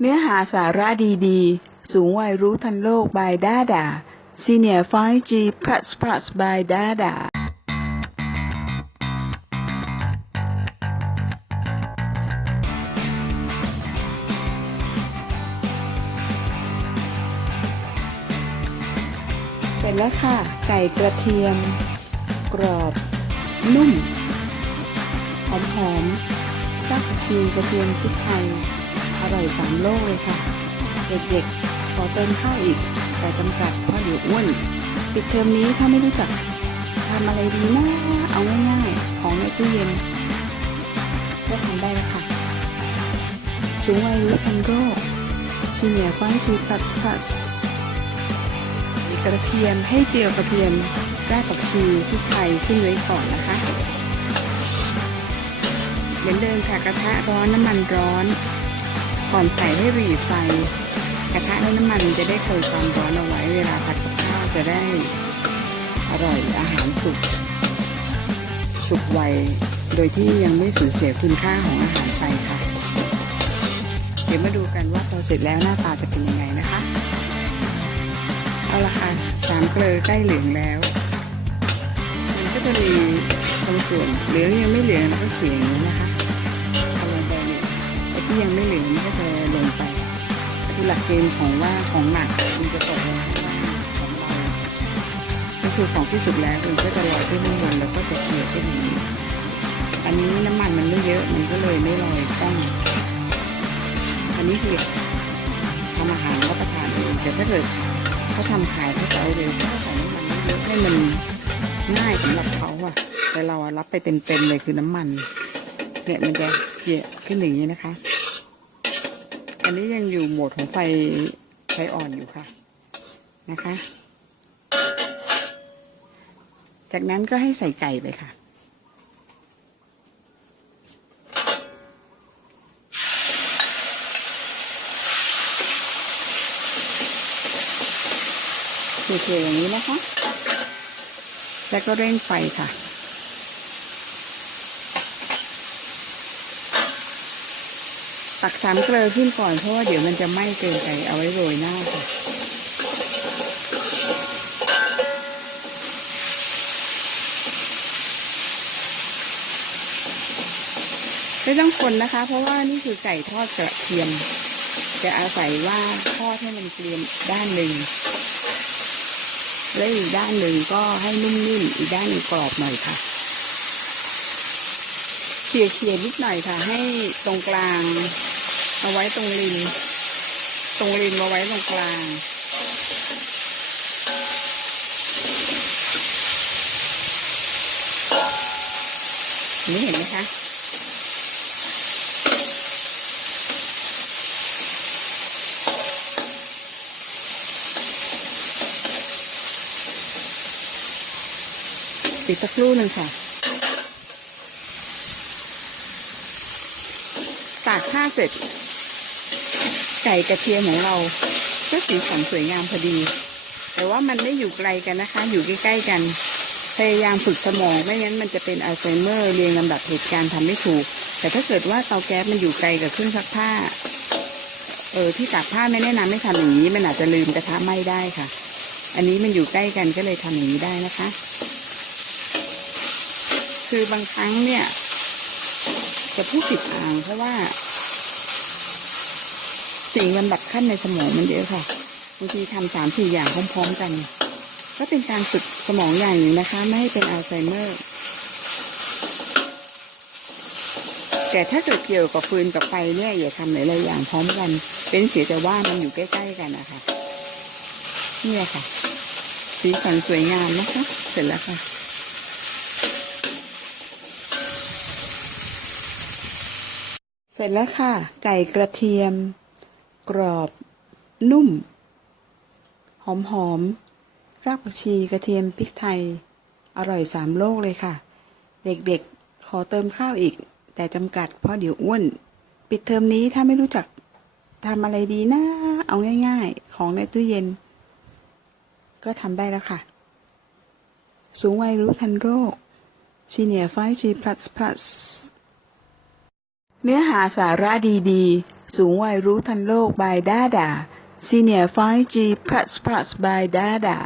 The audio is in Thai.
เนื้อหาสาระดีๆ สูงวัยรู้ทันโลก by Dada Senior 5G Plus by Dada เสร็จแล้วค่ะ ไก่กระเทียม กรอบ นุ่ม หอมรากผักชีกระเทียมพริกไทย อร่อย3โลกเลยค่ะ เด็กๆขอเติมข้าวอีก แต่จำกัดเพราะเดี๋ยวอ้วน ปิดเทอมนี้ถ้าไม่รู้จักทำอะไรดีนะเอาง่ายๆของในตู้เย็นก็ทำได้แล้วค่ะสูงวัยรู้ทันโรค Senior 5G Plus กระเทียมให้เจียวกระเทียมรากผักชีพริกไทยขึ้นไว้ก่อนนะคะเหมือนเดิมค่ะกระทะร้อนน้ำมันร้อนก่อนใส่ให้หรี่ไฟกระทะและน้ำมันจะได้คงความร้อนเอาไว้เวลาผัดกับข้าวจะได้อร่อยอาหารสุกไวโดยที่ยังไม่สูญเสียคุณค่าของอาหารไปค่ะเดี๋ยวมาดูกันว่าพอเสร็จแล้วหน้าตาจะเป็นยังไงนะคะเอาละค่ะ3 เกลือใกล้เหลืองแล้วมันก็จะมีบางส่วนเหลืองยังไม่เหลืองแล้วก็เขียงอย่างนี้นะคะพอลงไปเนี่ยไอ้ที่ยังไม่เหลืองมันก็จะลงไปคือหลักเกณฑ์ของว่าของหนักมันจะตกลงข้างล่างของเราก็คือของที่สุดแล้วมันก็จะลอยขึ้นข้างบนแล้วก็จะเขียวขึ้นอย่างนี้อันนี้น้ำมันมันไม่เยอะมันก็เลยไม่ลอยต้องอันนี้คือทำอาหารรับประทานเองแต่ถ้าเกิดเขาทำขายเขาจะเอาเร็วเขาใส่น้ำมันเยอะให้มันง่ายสำหรับเขาอะแต่เรารับไปเต็มเลยคือน้ำมันเนี่ยมันจะเกี่ยขึ้นอย่างนี้นะคะอันนี้ยังอยู่โหมดของไฟอ่อนอยู่ค่ะนะคะจากนั้นก็ให้ใส่ไก่ไปค่ะเฉยๆอย่างนี้นะคะแล้วก็เร่งไฟค่ะตัก3 เกลือขึ้นก่อนเพราะว่าเดี๋ยวมันจะไหม้เกินไปเอาไว้โรยหน้าค่ะไม่ต้องคนนะคะเพราะว่านี่คือไก่ทอดกระเทียมจะอาศัยว่าทอดให้มันเกรียมด้านหนึ่งและอีกด้านหนึ่งก็ให้นุ่มๆอีกด้านหนึ่งกรอบหน่อยค่ะเขี่ยนิดหน่อยค่ะให้ตรงกลางเอาไว้ตรงริมมาไว้ตรงกลางนี่เห็นไหมคะปิดสักครู่หนึ่งค่ะตากผ้าเสร็จไก่กระเทียมของเราก็สีสันสวยงามพอดีแต่ว่ามันไม่อยู่ไกลกันนะคะอยู่ใกล้ๆกันพยายามฝึกสมองไม่งั้นมันจะเป็นอัลไซเมอร์เรียงลำดับเหตุการณ์ทำไม่ถูกแต่ถ้าเกิดว่าเตาแก๊สมันอยู่ไกลกับเครื่องซักผ้าที่ตากผ้าไม่แนะนำให้ทำอย่างนี้มันอาจจะลืมกระทะไหม้ได้ค่ะอันนี้มันอยู่ใกล้กันก็เลยทำอย่างนี้ได้นะคะคือบางครั้งเนี่ยจะพูดผิดทางเพราะว่าสิ่งลำดับขั้นในสมองมันเยอะค่ะบางทีทำ3-4 อย่างพร้อมๆกันก็เป็นการฝึกสมองอย่างหนึ่งนะคะไม่ให้เป็นอัลไซเมอร์แต่ถ้าเกิดเกี่ยวกับฟืนกับไฟเนี่ยอย่าทำหลายๆอย่างพร้อมกันเป็นเสียแต่ว่ามันอยู่ใกล้ๆกันนะคะนี่ค่ะสีสันสวยงามนะคะเสร็จแล้วค่ะเสร็จแล้วค่ะไก่กระเทียมกรอบนุ่มหอมรากผักชีกระเทียมพริกไทยอร่อย3โลกเลยค่ะเด็กๆขอเติมข้าวอีกแต่จำกัดเพราะเดี๋ยวอ้วนปิดเทอมนี้ถ้าไม่รู้จักทำอะไรดีนะเอาง่ายๆของในตู้เย็นก็ทำได้แล้วค่ะสูงวัยรู้ทันโรค Senior 5G Plus เนื้อหาสาระดี สูงวัยรู้ทันโลก by Dada Senior 5G Plus by Dada